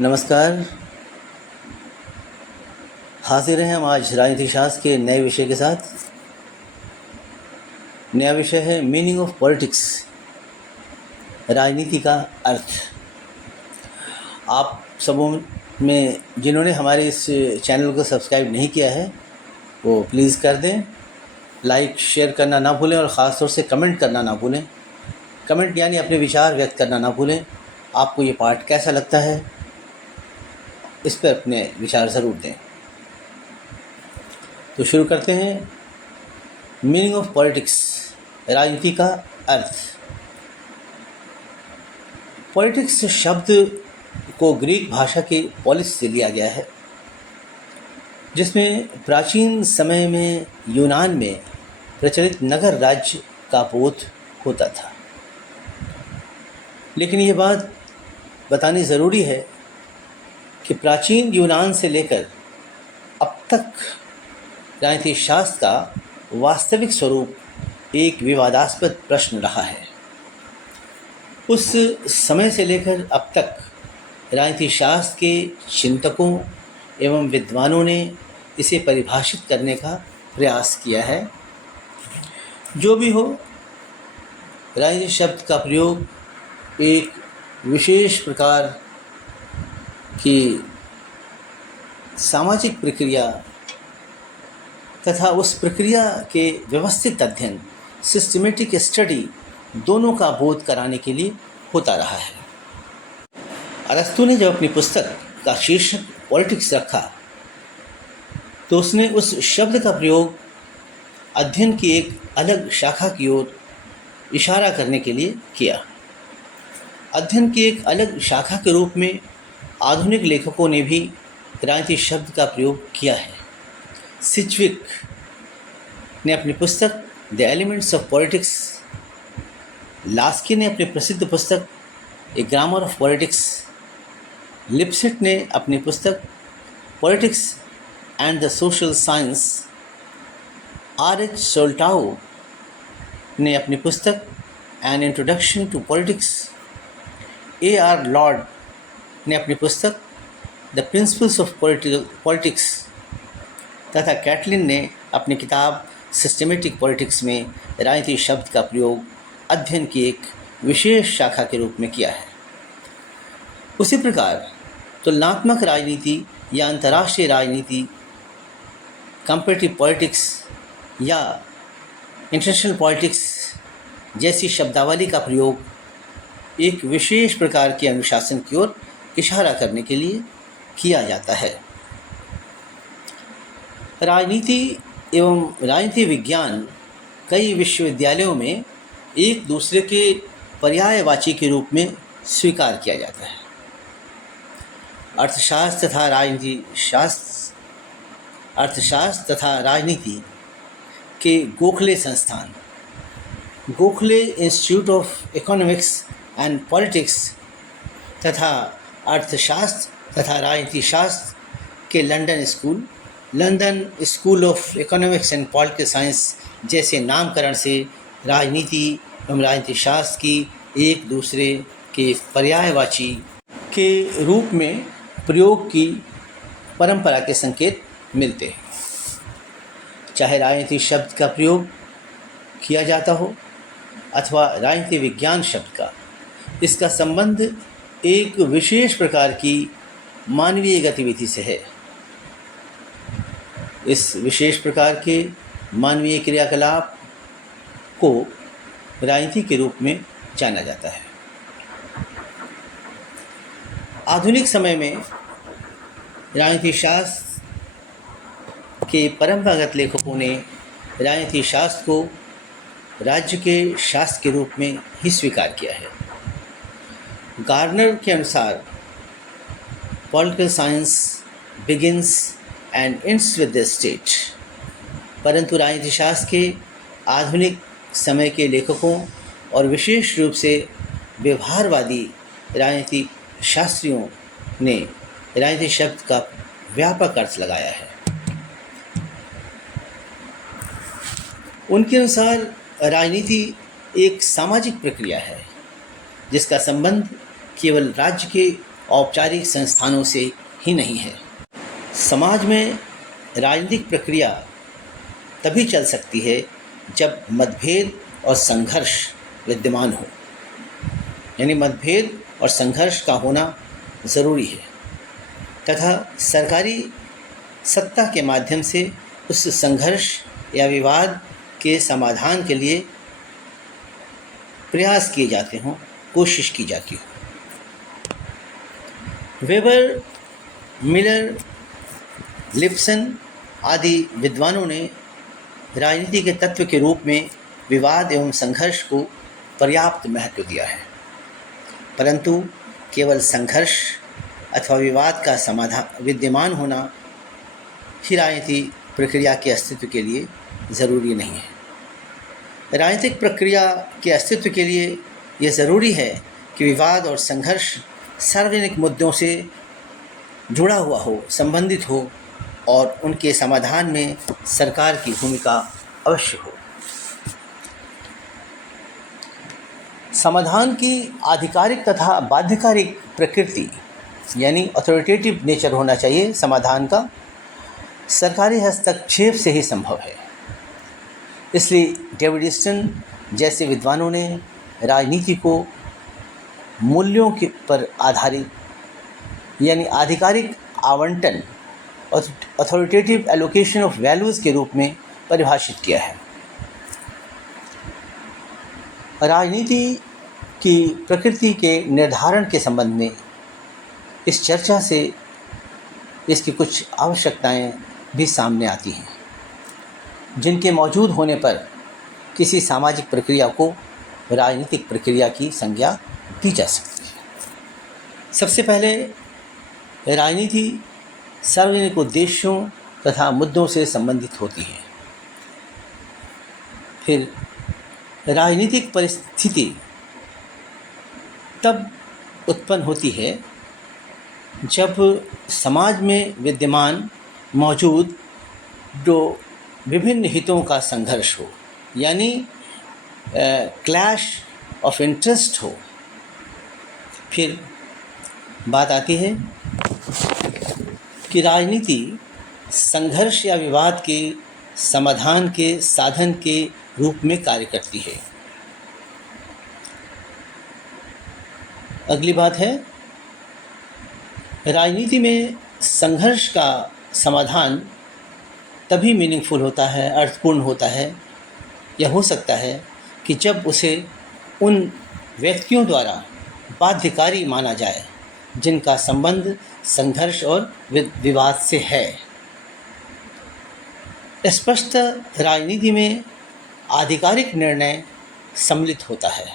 नमस्कार। हाजिर हैं हम आज राजनीति शास्त्र के नए विषय के साथ। नया विषय है मीनिंग ऑफ पॉलिटिक्स, राजनीति का अर्थ। आप सबों में जिन्होंने हमारे इस चैनल को सब्सक्राइब नहीं किया है वो प्लीज़ कर दें। लाइक शेयर करना ना भूलें और ख़ास तौर से कमेंट करना ना भूलें। कमेंट यानी अपने विचार व्यक्त करना ना भूलें। आपको ये पाठ कैसा लगता है इस पर अपने विचार ज़रूर दें। तो शुरू करते हैं। मीनिंग ऑफ पॉलिटिक्स, राजनीति का अर्थ। पॉलिटिक्स शब्द को ग्रीक भाषा के पॉलिस से लिया गया है, जिसमें प्राचीन समय में यूनान में प्रचलित नगर राज्य का बोध होता था। लेकिन ये बात बतानी ज़रूरी है कि प्राचीन यूनान से लेकर अब तक राजनीति शास्त्र का वास्तविक स्वरूप एक विवादास्पद प्रश्न रहा है। उस समय से लेकर अब तक राजनीति शास्त्र के चिंतकों एवं विद्वानों ने इसे परिभाषित करने का प्रयास किया है। जो भी हो, राजनीति शब्द का प्रयोग एक विशेष प्रकार की सामाजिक प्रक्रिया तथा उस प्रक्रिया के व्यवस्थित अध्ययन, सिस्टमेटिक स्टडी, दोनों का बोध कराने के लिए होता रहा है। अरस्तु ने जब अपनी पुस्तक का शीर्षक पॉलिटिक्स रखा तो उसने उस शब्द का प्रयोग अध्ययन की एक अलग शाखा की ओर इशारा करने के लिए किया। अध्ययन की एक अलग शाखा के रूप में आधुनिक लेखकों ने भी राजनीति शब्द का प्रयोग किया है। सिज्विक ने अपनी पुस्तक the elements of politics, Laski ने अपनी प्रसिद्ध पुस्तक a grammar of politics, Lipset ने अपनी पुस्तक politics and the social science, R.H. Soltau ने अपनी पुस्तक an introduction to politics, A.R. Lord ने अपनी पुस्तक द प्रिंसिपल्स ऑफ पॉलिटिक्स तथा कैटलिन ने अपनी किताब सिस्टमेटिक पॉलिटिक्स में राजनीति शब्द का प्रयोग अध्ययन की एक विशेष शाखा के रूप में किया है। उसी प्रकार तुलनात्मक राजनीति या अंतर्राष्ट्रीय राजनीति, कंपेरेटिव पॉलिटिक्स या इंटरनेशनल पॉलिटिक्स जैसी शब्दावली का प्रयोग एक विशेष प्रकार के अनुशासन की ओर इशारा करने के लिए किया जाता है। राजनीति एवं राजनीति विज्ञान कई विश्वविद्यालयों में एक दूसरे के पर्यायवाची के रूप में स्वीकार किया जाता है। अर्थशास्त्र तथा राजनीति के गोखले संस्थान, Gokhale institute of economics and politics तथा अर्थशास्त्र तथा राजनीति शास्त्र के London school of economics and political science जैसे नामकरण से राजनीति एवं राजनीति शास्त्र की एक दूसरे के पर्यायवाची के रूप में प्रयोग की परंपरा के संकेत मिलते हैं। चाहे राजनीति शब्द का प्रयोग किया जाता हो अथवा राजनीति विज्ञान शब्द का, इसका संबंध एक विशेष प्रकार की मानवीय गतिविधि से है। इस विशेष प्रकार के मानवीय क्रियाकलाप को राजनीति के रूप में जाना जाता है। आधुनिक समय में राजनीति शास्त्र के परंपरागत लेखकों ने राजनीति शास्त्र को राज्य के शास्त्र के रूप में ही स्वीकार किया है। गार्नर के अनुसार political science begins and ends with the state, परंतु राजनीति शास्त्र के आधुनिक समय के लेखकों और विशेष रूप से व्यवहारवादी राजनीति शास्त्रियों ने राजनीति शब्द का व्यापक अर्थ लगाया है। उनके अनुसार राजनीति एक सामाजिक प्रक्रिया है जिसका संबंध केवल राज्य के औपचारिक संस्थानों से ही नहीं है। समाज में राजनीतिक प्रक्रिया तभी चल सकती है जब मतभेद और संघर्ष विद्यमान हो, यानी मतभेद और संघर्ष का होना ज़रूरी है तथा सरकारी सत्ता के माध्यम से उस संघर्ष या विवाद के समाधान के लिए प्रयास किए जाते हों, कोशिश की जाती हो। वेबर, मिलर, लिप्सन आदि विद्वानों ने राजनीति के तत्व के रूप में विवाद एवं संघर्ष को पर्याप्त महत्व दिया है, परंतु केवल संघर्ष अथवा विवाद का समाधान विद्यमान होना ही राजनीति प्रक्रिया के अस्तित्व के लिए ज़रूरी नहीं है। राजनीतिक प्रक्रिया के अस्तित्व के लिए यह ज़रूरी है कि विवाद और संघर्ष सार्वजनिक मुद्दों से जुड़ा हुआ हो, संबंधित हो और उनके समाधान में सरकार की भूमिका अवश्य हो। समाधान की आधिकारिक तथा बाध्यकारी प्रकृति यानी अथॉरिटेटिव नेचर होना चाहिए समाधान का, सरकारी हस्तक्षेप से ही संभव है। इसलिए डेविड ईस्टन जैसे विद्वानों ने राजनीति को मूल्यों के पर आधारित यानी आधिकारिक आवंटन और अथॉरिटेटिव एलोकेशन ऑफ वैल्यूज़ के रूप में परिभाषित किया है। राजनीति की प्रकृति के निर्धारण के संबंध में इस चर्चा से इसकी कुछ आवश्यकताएं भी सामने आती हैं, जिनके मौजूद होने पर किसी सामाजिक प्रक्रिया को राजनीतिक प्रक्रिया की संज्ञा दी जा सकती है। सबसे पहले, राजनीति सार्वजनिक उद्देश्यों तथा मुद्दों से संबंधित होती है। फिर राजनीतिक परिस्थिति तब उत्पन्न होती है जब समाज में विद्यमान मौजूद जो विभिन्न हितों का संघर्ष हो, यानी क्लैश ऑफ इंटरेस्ट हो। फिर बात आती है कि राजनीति संघर्ष या विवाद के समाधान के साधन के रूप में कार्य करती है। अगली बात है, राजनीति में संघर्ष का समाधान तभी मीनिंगफुल होता है, अर्थपूर्ण होता है, यह हो सकता है कि जब उसे उन व्यक्तियों द्वारा बाध्यकारी माना जाए जिनका संबंध संघर्ष और विवाद से है। स्पष्ट राजनीति में आधिकारिक निर्णय सम्मिलित होता है।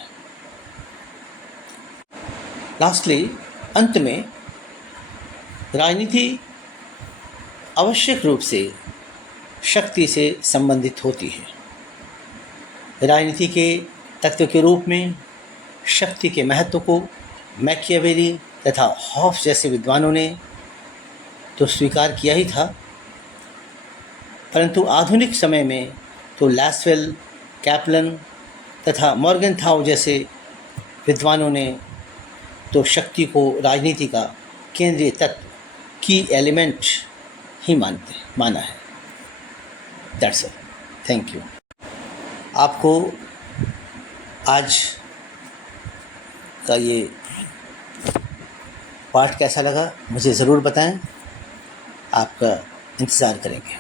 लास्टली, अंत में राजनीति आवश्यक रूप से शक्ति से संबंधित होती है। राजनीति के तत्व के रूप में शक्ति के महत्व को मैकियावेली तथा हॉब्स जैसे विद्वानों ने तो स्वीकार किया ही था, परंतु आधुनिक समय में तो लैसवेल, कैपलन तथा मॉर्गनथाउ जैसे विद्वानों ने तो शक्ति को राजनीति का केंद्रीय तत्व की एलिमेंट ही माना है। That's all. Thank you. आपको आज का ये पाठ कैसा लगा मुझे ज़रूर बताएं, आपका इंतज़ार करेंगे।